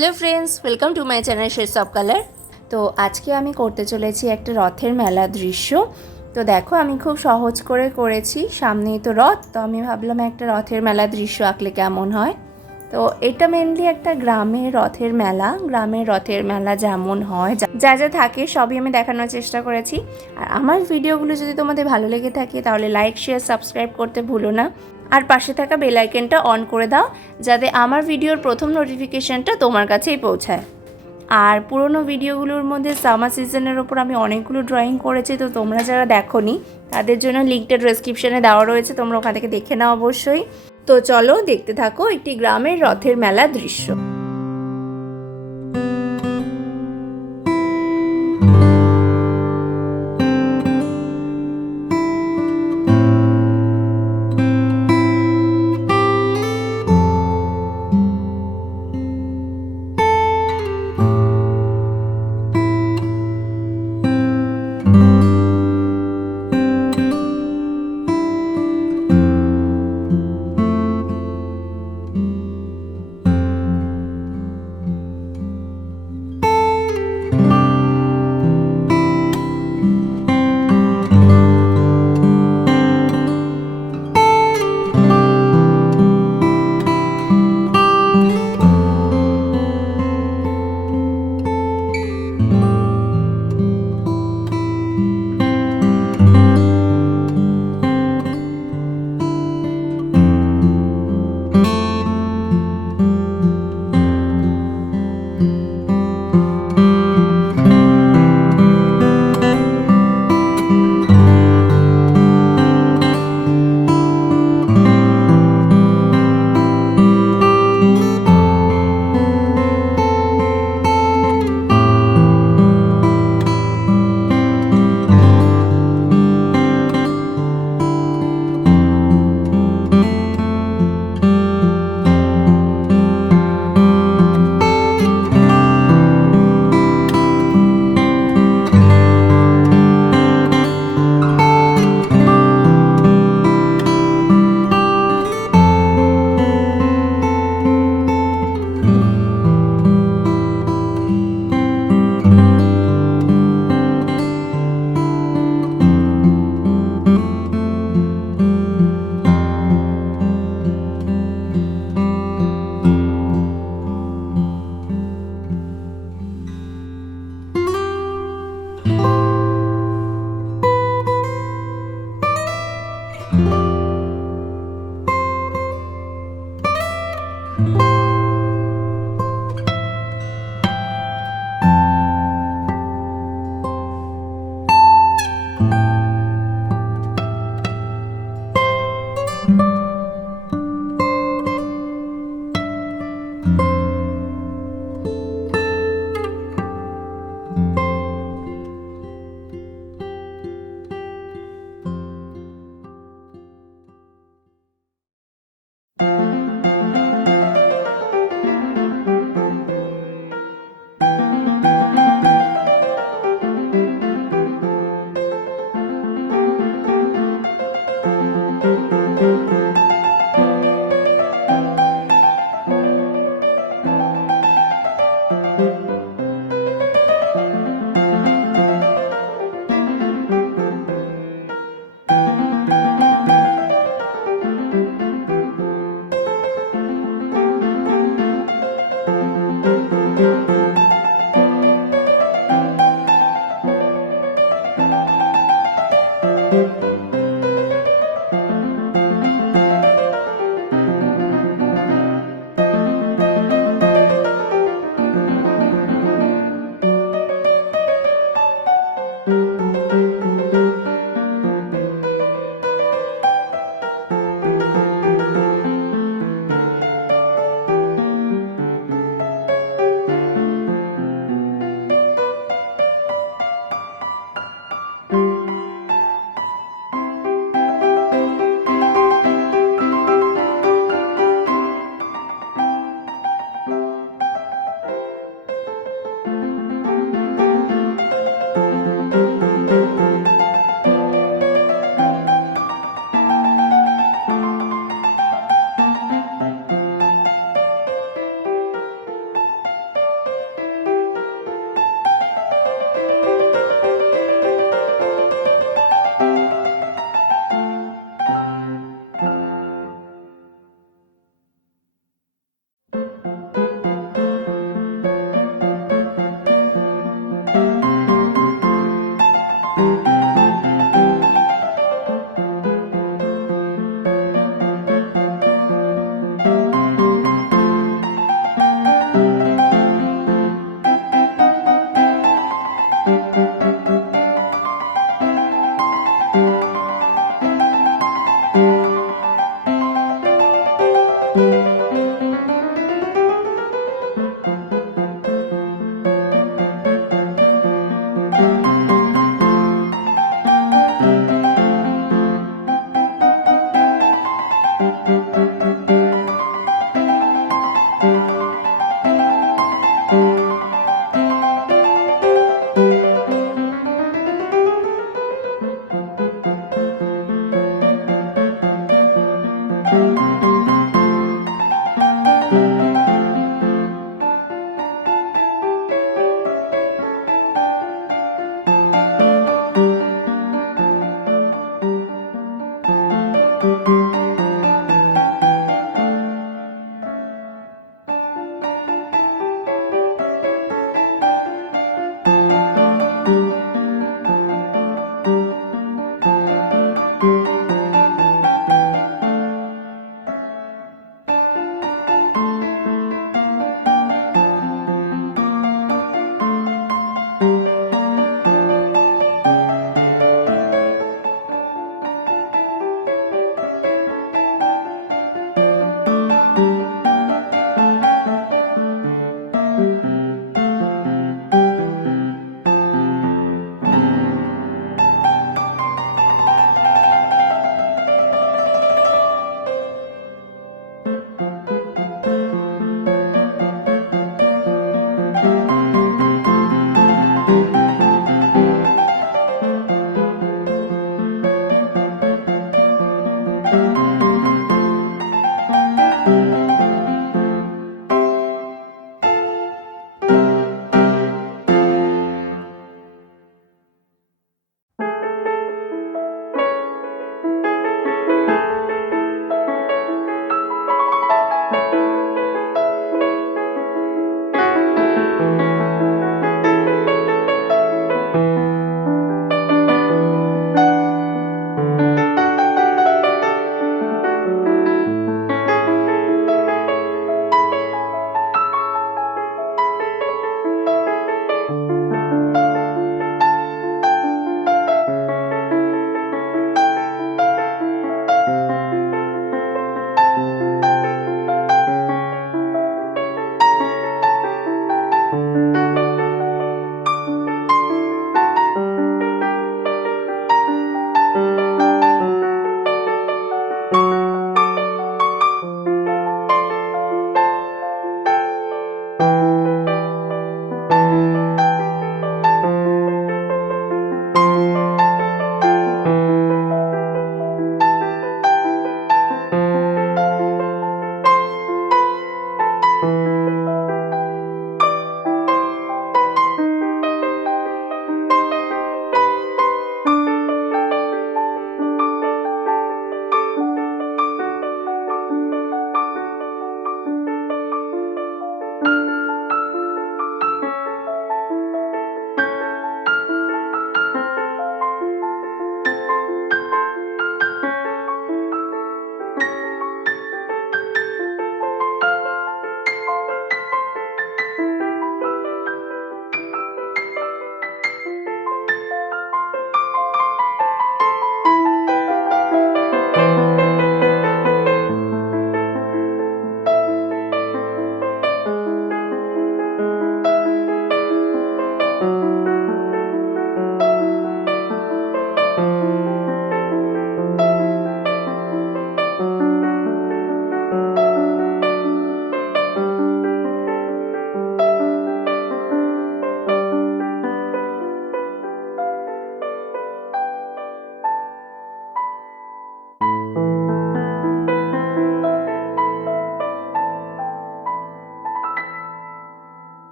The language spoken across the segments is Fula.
Hello friends, welcome to my channel shades of colour. তো আজকে আমি করতে চলেছি একটা রথের মেলা দৃশ্য। তো দেখো, আমি খুব সহজ করে করেছি। সামনেই তো রথ, তো আমি ভাবলাম একটা রথের মেলা দৃশ্য আঁকলে কেমন হয়। তো এটা মেনলি একটা গ্রামের রথের মেলা যেমন হয়, যা যা থাকে সবই আমি দেখানোর চেষ্টা করেছি। আর আমার ভিডিওগুলো যদি তোমাদের ভালো লেগে থাকে তাহলে লাইক, শেয়ার, সাবস্ক্রাইব করতে ভুলো না। আর পাশে থাকা বেল আইকনটা অন করে দাও, যাতে আমার ভিডিওর প্রথম নোটিফিকেশানটা তোমার কাছেই পৌঁছায়। আর পুরোনো ভিডিওগুলোর মধ্যে সামার সিজনের ওপর আমি অনেকগুলো ড্রয়িং করেছি, তো তোমরা যারা দেখোনি তাদের জন্য লিঙ্কটা ডেসক্রিপশানে দেওয়া রয়েছে, তোমরা ওখান থেকে দেখে নাও অবশ্যই। তো চলো দেখতে থাকো একটি গ্রামের রথের মেলা দৃশ্য।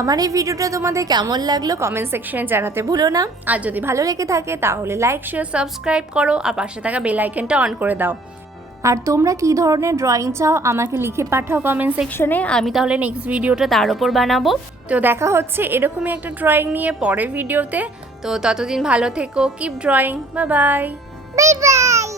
আমার এই ভিডিওটা তোমাদের কেমন লাগলো কমেন্ট সেকশনে জানাতে ভুলো না। আর যদি ভালো লেগে থাকে তাহলে লাইক শেয়ার সাবস্ক্রাইব করো আর পাশে থাকা বেল আইকনটা অন করে দাও। আর তোমরা কী ধরনের ড্রয়িং চাও আমাকে লিখে পাঠাও কমেন্ট সেকশনে, আমি তাহলে নেক্সট ভিডিওটা তার ওপর বানাবো। তো দেখা হচ্ছে এরকমই একটা ড্রয়িং নিয়ে পরের ভিডিওতে। তো ততদিন ভালো থেকো, keep drawing, bye bye. Bye bye.